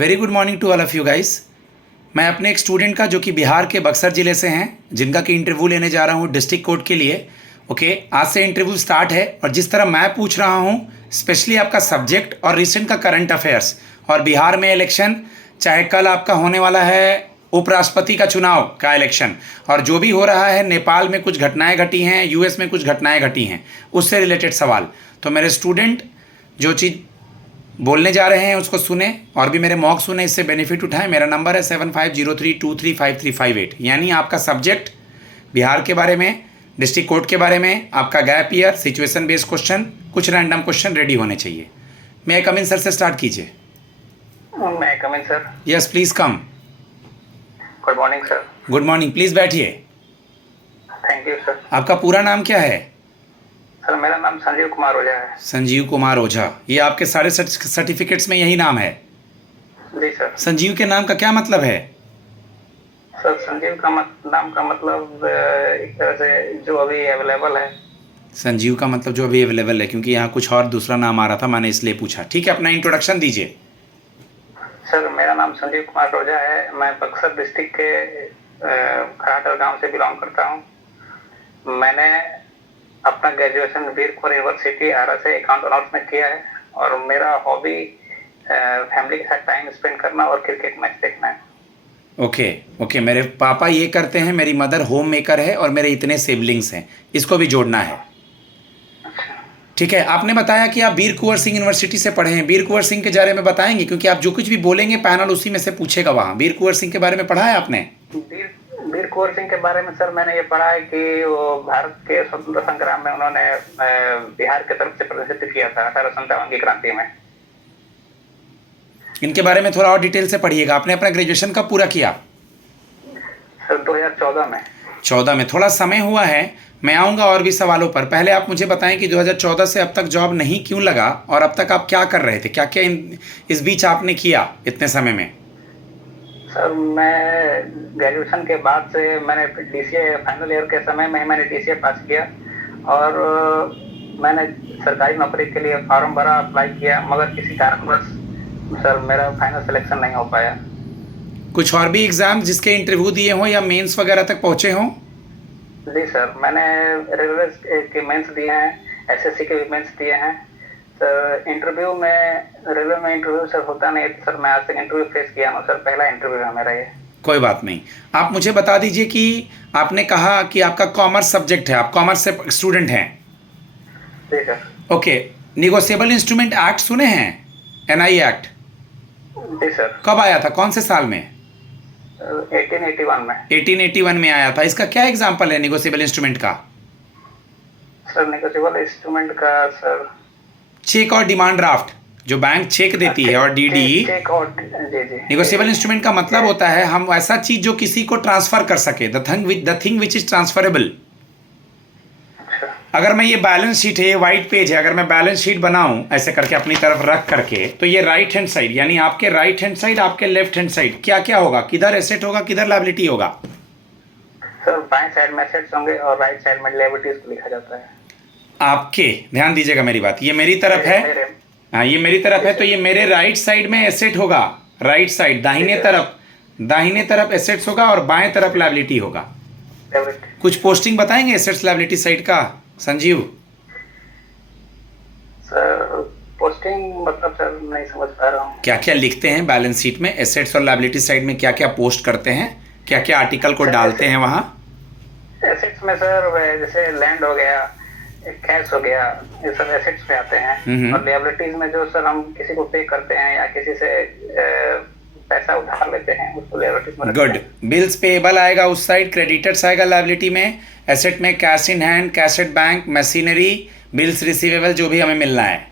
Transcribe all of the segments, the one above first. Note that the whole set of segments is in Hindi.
Very good morning to all of you guys. मैं अपने एक स्टूडेंट का जो कि बिहार के बक्सर ज़िले से हैं, जिनका कि इंटरव्यू लेने जा रहा हूँ डिस्ट्रिक्ट कोर्ट के लिए। ओके, आज से इंटरव्यू स्टार्ट है और जिस तरह मैं पूछ रहा हूँ, स्पेशली आपका सब्जेक्ट और रिसेंट का करंट अफेयर्स और बिहार में इलेक्शन, चाहे कल आपका होने वाला है उपराष्ट्रपति का चुनाव का इलेक्शन, और जो भी हो रहा है, नेपाल में कुछ घटनाएं घटी हैं, यूएस में कुछ घटनाएं घटी हैं, उससे रिलेटेड सवाल। तो मेरे स्टूडेंट जो चीज़ बोलने जा रहे हैं उसको सुने और भी मेरे मॉक सुने, इससे बेनिफिट उठाएं। मेरा नंबर है 7503235358। यानी आपका सब्जेक्ट बिहार के बारे में, डिस्ट्रिक्ट कोर्ट के बारे में, आपका gap year, situation based question, कुछ रैंडम क्वेश्चन रेडी होने चाहिए। मैं कम इन सर से स्टार्ट कीजिए। मैं come in sir. Yes please come. Good morning sir. Good morning, please बैठिए। Thank you sir. आपका पूरा नाम क्या है? सर मेरा नाम संजीव कुमार ओझा है। संजीव कुमार ओझा। ये आपके सारे सर्टिफिकेट्स में यही नाम है? जी सर। संजीव के नाम का क्या मतलब है? सर संजीव का नाम का मतलब एक तरह से जो अभी अवेलेबल है। संजीव का मतलब जो अभी अवेलेबल है, क्योंकि यहाँ कुछ और दूसरा नाम आ रहा था, मैंने इसलिए पूछा। ठीक है, अपना इंट्रोडक्शन दीजिए। सर मेरा नाम संजीव कुमार ओझा है। मैं बक्सर डिस्ट्रिक्ट के खराटर गांव से बिलोंग करता हूँ। मैंने अपना ग्रेजुएशन वीर कुंवर यूनिवर्सिटी आरा से अकाउंट ऑनर्स में किया है और मेरा हॉबी फैमिली के साथ टाइम स्पेंड करना और क्रिकेट मैच देखना है। ओके, मेरे पापा ये करते हैं, मेरी मदर होम मेकर है और मेरे इतने सिबलिंग्स हैं, इसको भी जोड़ना है। ठीक है, आपने बताया कि आप वीर कुंवर सिंह यूनिवर्सिटी से पढ़े हैं। वीर कुंवर सिंह के बारे में बताएंगे, क्योंकि आप जो कुछ भी बोलेंगे पैनल उसी में से पूछेगा। वहाँ वीर कुंवर सिंह के बारे में पढ़ा है आपने? वीर कुंवर सिंह के बारे में सर मैंने ये पढ़ा है कि वो भारत के स्वतंत्रता संग्राम में उन्होंने बिहार की तरफ से प्रतिनिधित्व किया था 1857 की क्रांति में। इनके बारे में थोड़ा और डिटेल से पढ़िएगा। आपने अपना ग्रेजुएशन कब पूरा किया? सर 2014 में। 14 में। थोड़ा समय हुआ है, मैं आऊँगा और भी सवालों पर। पहले आप मुझे बताएं कि 2014 से अब तक जॉब नहीं क्यों लगा और अब तक आप क्या कर रहे थे, क्या क्या इस बीच आपने किया इतने समय में? सर मैं ग्रेजुएशन के बाद से मैंने डीसीए फाइनल ईयर के समय में मैंने डीसीए पास किया और मैंने सरकारी नौकरी के लिए फॉर्म भरा, अप्लाई किया, मगर किसी कारणवश सर मेरा फाइनल सिलेक्शन नहीं हो पाया। कुछ और भी एग्ज़ाम जिसके इंटरव्यू दिए हों या मेंस वगैरह तक पहुँचे हों? जी सर, मैंने रेलवे के मेंस दिए हैं, एसएससी के भी मेंस दिए हैं। सर इंटरव्यू में, रेलवे में इंटरव्यू सर होता नहीं तो सर मैं आज तक इंटरव्यू फेस किया हूँ। सर पहला इंटरव्यू है मेरा ये। कोई बात नहीं। आप मुझे बता दीजिए कि आपने कहा कि आपका कॉमर्स सब्जेक्ट है, आप कॉमर्स से स्टूडेंट हैं? जी sir. Okay, negotiable instrument act सुने हैं? NI act? जी सर। कब आया था, कौन से साल में? 1881 में। 1881 में आया था। इसका क्या एग्जाम्पल है निगोशिएबल इंस्ट्रूमेंट का? सर निगोशिएबल इंस्ट्रूमेंट का सर चेक और डिमांड ड्राफ्ट, जो बैंक चेक देती है, और डीडी। निगोशिएबल इंस्ट्रूमेंट का मतलब होता है हम ऐसा चीज जो किसी को ट्रांसफर कर सके, the thing which is transferable. अगर मैं ये बैलेंस शीट है, ये वाइट पेज है, अगर मैं बैलेंस शीट बनाऊं ऐसे करके अपनी तरफ रख करके, तो ये राइट हैंड साइड, यानी आपके राइट हैंड साइड, आपके लेफ्ट हैंड साइड क्या क्या होगा? किधर एसेट होगा, किधर लायबिलिटी होगा? सर बाएं साइड में एसेट्स होंगे और राइट साइड में लायबिलिटीज को लिखा जाता है। आपके ध्यान दीजिएगा मेरी बात, ये मेरी तरफ है, हाँ ये मेरी तरफ है, तो ये मेरे राइट साइड में एसेट होगा, राइट साइड। दाहिने तरफ एसेट्स होगा और बाएं तरफ लायबिलिटी होगा। कुछ पोस्टिंग बताएंगे एसेट्स लायबिलिटी साइड का संजीव? सर पोस्टिंग मतलब सर नहीं समझ पा रहा हूँ। क्या क्या लिखते हैं बैलेंस शीट में, एसेट्स और लायबिलिटी साइड में क्या क्या पोस्ट करते हैं, क्या क्या आर्टिकल को डालते हैं वहाँ? एसेट्स में सर जैसे लैंड हो गया, कैश हो गया, ये सब एसेट्स में आते हैं। और लायबिलिटीज में जो सर हम किसी को पे करते हैं या किसी से पैसा उधार लेते हैं, उसको लायबिलिटीज में। गुड। बिल्स पेएबल आएगा उस साइड, क्रेडिटर्स आएगा लायबिलिटी में, एसेट में cash in hand, cash at bank, machinery, bills receivable, जो भी हमें मिलना है।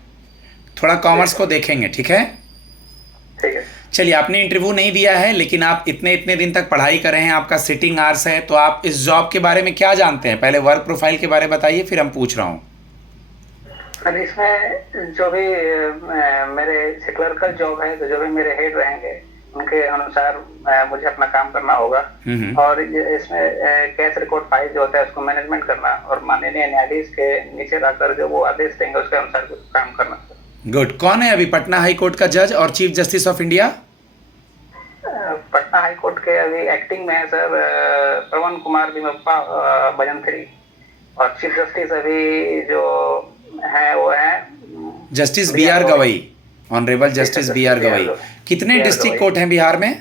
थोड़ा कॉमर्स को देखेंगे, ठीक है? ठीक है। चलिए, आपने इंटरव्यू नहीं दिया है लेकिन आप इतने दिन तक पढ़ाई कर रहे हैं, आपका सिटिंग आवर्स है, तो आप इस जॉब के बारे में क्या जानते हैं? पहले वर्क प्रोफाइल के बारे में बताइए, फिर हम पूछ रहा हूँ। सर इसमें जो भी मेरे क्लर्कल जॉब है, तो जो भी मेरे हेड रहेंगे उनके अनुसार मुझे अपना काम करना होगा। और इसमें कैश रिकॉर्ड फाइल जो होता है उसको मैनेजमेंट करना और माननीय न्यायाधीश के नीचे रखकर जो वो आदेश देंगे उसके अनुसार काम करना। गुड। कौन है अभी पटना हाई कोर्ट का जज और chief justice of India? Patna high court के अभी एक्टिंग में है सर पवन कुमार बिमप्पा भजंत्री, और चीफ जस्टिस अभी जो है वो है justice B B R R Gavai. Gavai, honourable जी sir, justice B justice R B R Gavai. Gavai. कितने B R district Gavai court हैं बिहार में?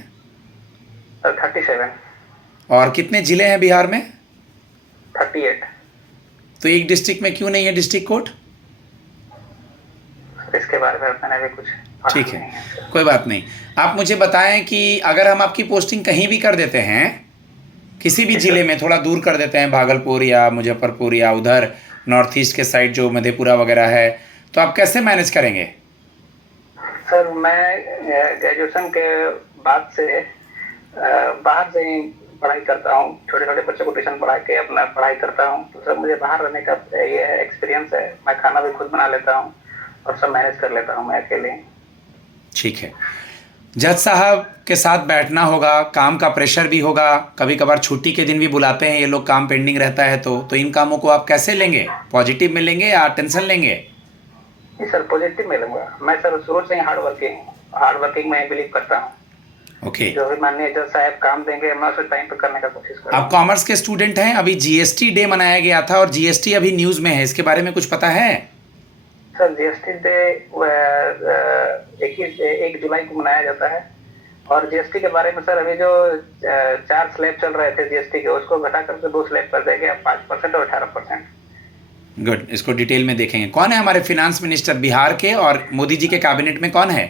सर 37। और कितने जिले हैं बिहार में? 38। तो एक डिस्ट्रिक्ट में क्यों नहीं है डिस्ट्रिक्ट कोर्ट? इसके बारे में मैंने अभी कुछ पढ़ा ठीक नहीं है, सर। कोई बात नहीं। आप मुझे बताएं कि अगर हम आपकी पोस्टिंग कहीं भी कर देते हैं, किसी भी जी जिले सर। में थोड़ा दूर कर देते हैं, भागलपुर या मुजफ्फरपुर या उधर नॉर्थ ईस्ट के साइड जो मधेपुरा वगैरह है, तो आप कैसे मैनेज करेंगे? सर मैं ग्रेजुएशन के बाद से बाहर से ही पढ़ाई करता हूँ, छोटे छोटे बच्चों को ट्यूशन पढ़ा के अपना पढ़ाई करता हूँ। तो सर मुझे बाहर रहने का ये एक्सपीरियंस है, मैं खाना भी खुद बना लेता हूँ और सब मैनेज कर लेता हूँ मैं अकेले। ठीक है, जज साहब के साथ बैठना होगा, काम का प्रेशर भी होगा, कभी कभार छुट्टी के दिन भी बुलाते हैं ये लोग, काम पेंडिंग रहता है तो इन कामों को आप कैसे लेंगे? पॉजिटिव में लेंगे या टेंशन लेंगे? जी सर, पॉजिटिव में लूंगा। मैं सर शुरू से ही हार्ड वर्किंग में बिलीव करता हूँ। ओके। जो भी माननीय जज साहब काम देंगे मैं उसे टाइम पे करने का कोशिश करूँगा। आप कॉमर्स के स्टूडेंट हैं, अभी जीएसटी डे मनाया गया था और जीएसटी अभी न्यूज़ में है, इसके बारे में कुछ पता है? सर जीएसटी डे 1 जुलाई को मनाया जाता है, और जीएसटी के बारे में सर अभी जो 4 स्लैब चल रहे थे जीएसटी के, उसको घटा करके 2 स्लैब कर देंगे, 5% और 18%। गुड, इसको डिटेल में देखेंगे। कौन है हमारे फिनांस मिनिस्टर बिहार के, और मोदी जी के कैबिनेट में कौन है?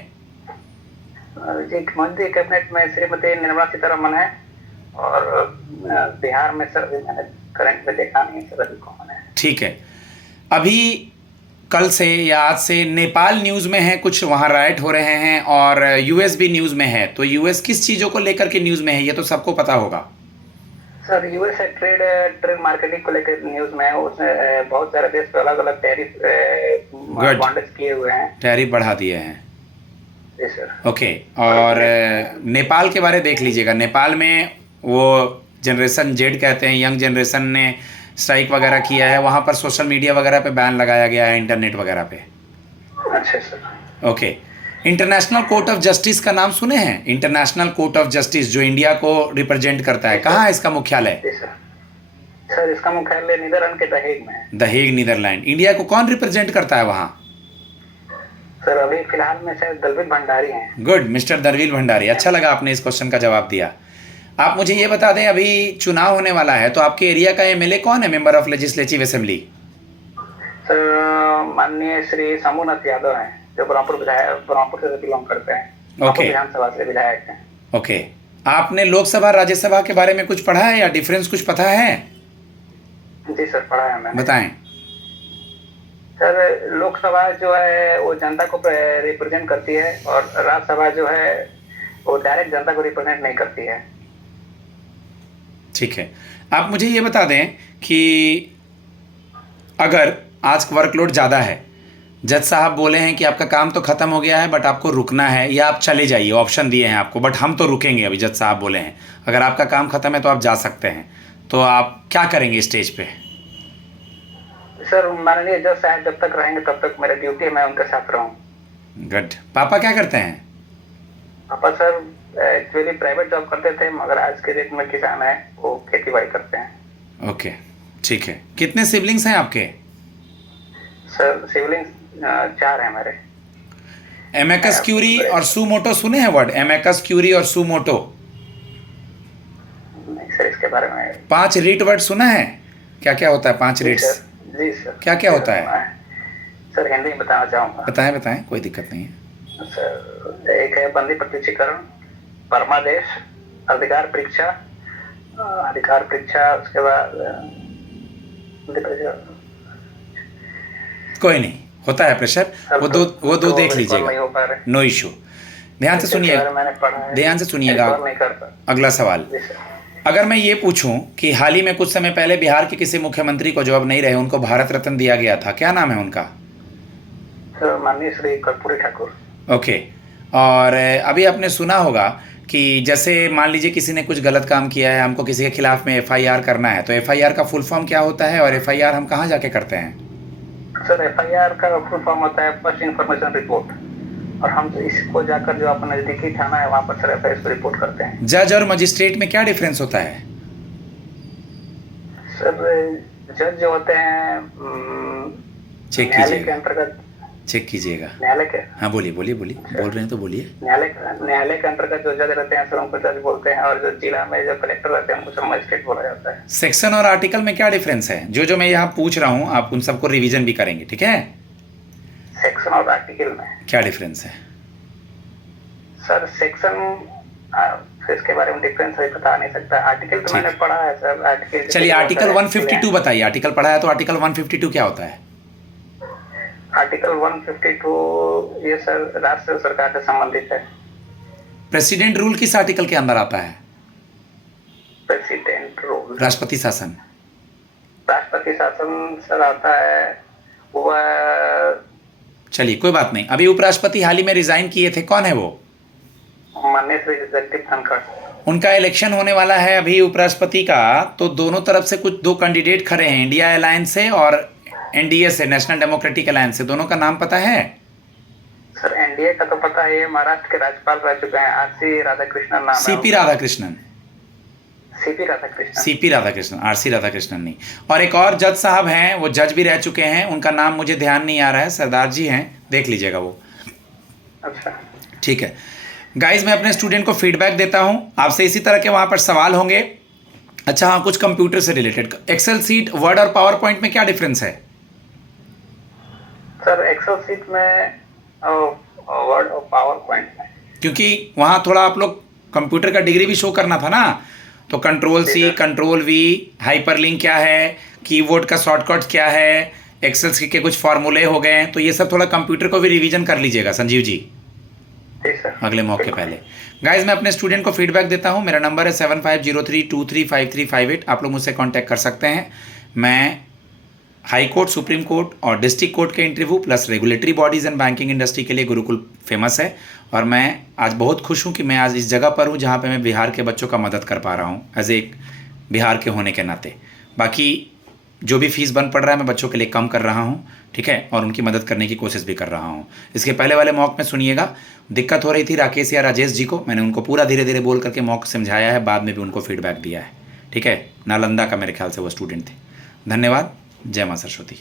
जी, मोदी कैबिनेट में श्रीमती निर्मला सीतारमण है, और बिहार में सर अभी मैंने करंट में देखा नहीं सर अभी कौन है। ठीक है, अभी कल से या आज से नेपाल न्यूज़ में है, कुछ वहाँ राइट हो रहे हैं, और यूएस भी न्यूज़ में है। तो यूएस किस चीज़ों को लेकर के न्यूज़ में है, ये तो सबको पता होगा। सर यूएस ट्रेड मार्केटिंग को लेकर न्यूज़ में है, उसमें बहुत सारे देश पे अलग अलग टैरिफ बॉन्डेज किए हुए हैं, टैरिफ बढ़ा दिए हैं। जी सर। ओके, और नेपाल के बारे देख लीजिएगा। नेपाल में वो जनरेशन जेड कहते हैं, यंग जनरेशन ने स्ट्राइक वगैरह किया है, वहाँ पर सोशल मीडिया वगैरह पे बैन लगाया गया है, इंटरनेट वगैरह पे। अच्छा sir. Okay, international court of justice का नाम सुने हैं? इंटरनेशनल कोर्ट ऑफ जस्टिस जो इंडिया को रिप्रेजेंट करता है, कहाँ है इसका मुख्यालय? जी सर। सर इसका मुख्यालय नीदरलैंड के द हेग में है। The Hague, Netherlands. इंडिया को कौन रिप्रेजेंट करता है वहाँ? सर अभी फिलहाल में शायद दलवीर भंडारी हैं। Good, mister Dalveer Bhandari. अच्छा लगा आपने इस क्वेश्चन का जवाब दिया। आप मुझे ये बता दें, अभी चुनाव होने वाला है, तो आपके एरिया का एमएलए कौन है, member of legislative assembly? Sir माननीय श्री शंभुनाथ यादव हैं, जो ब्रह्मपुर से बिलोंग करते हैं, ओके। विधानसभा से विधायक हैं। ओके, आपने लोकसभा राज्यसभा के बारे में कुछ पढ़ा है या डिफरेंस कुछ पता है? जी सर, पढ़ा है मैंने। बताएं। सर लोकसभा जो है वो जनता को रिप्रेजेंट करती है, और राज्यसभा जो है वो डायरेक्ट जनता को रिप्रेजेंट नहीं करती है। ठीक है, आप मुझे ये बता दें कि अगर आज वर्कलोड ज़्यादा है, जज साहब बोले हैं कि आपका काम तो ख़त्म हो गया है बट आपको रुकना है या आप चले जाइए, ऑप्शन दिए हैं आपको, बट हम तो रुकेंगे, अभी जज साहब बोले हैं अगर आपका काम ख़त्म है तो आप जा सकते हैं, तो आप क्या करेंगे स्टेज पे? सर माननीय जज साहब जब तक रहेंगे तब तक मेरी ड्यूटी है, मैं उनके साथ रहूँ। गुड। पापा क्या करते हैं? पापा सर एक्चुअली प्राइवेट जॉब करते थे, मगर आज के डेट में किसान है, वो खेती बाड़ी करते हैं। ओके, ठीक है। कितने सिबलिंग्स हैं आपके? सर सिबलिंग्स 4 हैं मेरे। एमेकस क्यूरी और सुमोटो सुने हैं वर्ड? एमेकस क्यूरी और सुमोटो, नहीं सर इसके बारे में। 5 रीट वर्ड सुना है? क्या क्या होता है 5 रीट्स? जी सर। क्या क्या होता है? सर हिंदी में बताना चाहूँगा। बताएं बताएं, कोई दिक्कत नहीं है। सर एक है बंदी प्रत्युच्छीकरण, परमादेश, अधिकार परीक्षा, उसके बाद कोई नहीं, होता है प्रेशर, वो दो देख लीजिएगा, नो इशू। ध्यान से सुनिए, ध्यान से सुनिएगा। अगला सवाल, अगर मैं ये पूछूं कि हाल ही में कुछ समय पहले बिहार के किसी मुख्यमंत्री को, जो अब नहीं रहे, उनको भारत रत्न दिया गया था, क्या नाम है उनका? सर माननीय श्री कर्पूरी ठाकुर। ओके, और अभी आपने सुना होगा कि जैसे मान लीजिए किसी ने कुछ गलत काम किया है, हमको किसी के खिलाफ में एफआईआर करना है, तो एफआईआर का फुल फॉर्म क्या होता है और एफआईआर हम कहाँ जाके करते हैं? सर एफआईआर का फुल फॉर्म होता है फर्स्ट इंफॉर्मेशन रिपोर्ट। और हम इसको जाकर जो अपना नजदीकी थाना है वहाँ पर सर एफ को रिपोर्ट करते हैं। जज और मजिस्ट्रेट में क्या डिफरेंस होता है? सर जज जो होते हैं चेक न्यायालय के कीजिएगा, अंतर्गत, चेक कीजिएगा। न्यायालय के, हाँ बोलिए बोलिए बोलिए, बोल रहे हैं तो बोलिए। न्यायालय के अंतर्गत जो जज रहते हैं सर उनको जज बोलते हैं, और जो जिला में जो कलेक्टर रहते हैं उनको सर मजिस्ट्रेट बोला जाता है। सेक्शन और आर्टिकल में क्या डिफरेंस है? जो मैं यहाँ पूछ रहा हूँ आप उन सबको रिवीजन भी करेंगे, ठीक है? सेक्शन और आर्टिकल में क्या डिफरेंस है? सर सेक्शन इसके बारे में डिफरेंस अभी बता नहीं सकता। आर्टिकल तो मैंने पढ़ा है सर। आर्टिकल चलिए आर्टिकल 152 बताइए। आर्टिकल पढ़ा है तो आर्टिकल 152 क्या होता है? आर्टिकल 152 ये सर राष्ट्र सरकार से संबंधित है। प्रेसिडेंट रूल किस आर्टिकल के अंदर आता है? प्रेसिडेंट रूल, राष्ट्रपति शासन। राष्ट्रपति शासन सर आता है वह, चलिए कोई बात नहीं। अभी उपराष्ट्रपति हाल ही में रिजाइन किए थे, कौन है वो? माननीय श्री जगदीप धनखड़। उनका इलेक्शन होने वाला है अभी उपराष्ट्रपति का, तो दोनों तरफ से कुछ दो कैंडिडेट खड़े हैं, इंडिया अलायंस से और एनडीए से, नेशनल डेमोक्रेटिक अलायंस से। दोनों का नाम पता है? सर एनडीए का तो पता है, महाराष्ट्र के राज्यपाल रह चुके हैं, आरसी राधाकृष्णन नाम है। CP Radhakrishnan, CP Radhakrishnan, CP Radhakrishnan, RC Radhakrishnan नहीं। और एक और जज साहब हैं, वो जज भी रह चुके हैं, उनका नाम मुझे ध्यान नहीं आ रहा है, सरदार जी हैं, देख लीजिएगा वो। अच्छा ठीक है गाइज, मैं अपने स्टूडेंट को फीडबैक देता हूँ। आपसे इसी तरह के वहाँ पर सवाल होंगे। अच्छा हाँ, कुछ कंप्यूटर से रिलेटेड, एक्सेल सीट, वर्ड और पावर पॉइंट में क्या डिफरेंस है? सर एक्सेल सीट में वर्ड और पावर पॉइंट में, क्योंकि वहाँ थोड़ा आप लोग कंप्यूटर का डिग्री भी शो करना था ना, तो control C, control V, hyperlink क्या है, कीबोर्ड का शॉर्टकट क्या है, एक्सेल के कुछ फॉर्मूले हो गए, तो ये सब थोड़ा कंप्यूटर को भी रिवीजन कर लीजिएगा संजीव जी अगले मौके पहले। गाइज मैं अपने स्टूडेंट को फीडबैक देता हूँ। मेरा नंबर है 7503235358। आप लोग मुझसे कांटेक्ट कर सकते हैं। मैं हाई कोर्ट, सुप्रीम कोर्ट और डिस्ट्रिक्ट कोर्ट के interview plus regulatory bodies and banking industry के लिए गुरुकुल फेमस है। और मैं आज बहुत खुश हूँ कि मैं आज इस जगह पर हूँ जहाँ पे मैं बिहार के बच्चों का मदद कर पा रहा हूँ एज एक बिहार के होने के नाते। बाकी जो भी फीस बन पड़ रहा है मैं बच्चों के लिए कम कर रहा हूँ, ठीक है, और उनकी मदद करने की कोशिश भी कर रहा हूँ। इसके पहले वाले मॉक में सुनिएगा, दिक्कत हो रही थी राकेश या राजेश जी को, मैंने उनको पूरा धीरे धीरे बोल करके मॉक समझाया है, बाद में भी उनको फीडबैक दिया है, ठीक है। नालंदा का मेरे ख्याल से वो स्टूडेंट थे। धन्यवाद। जय मां सरस्वती।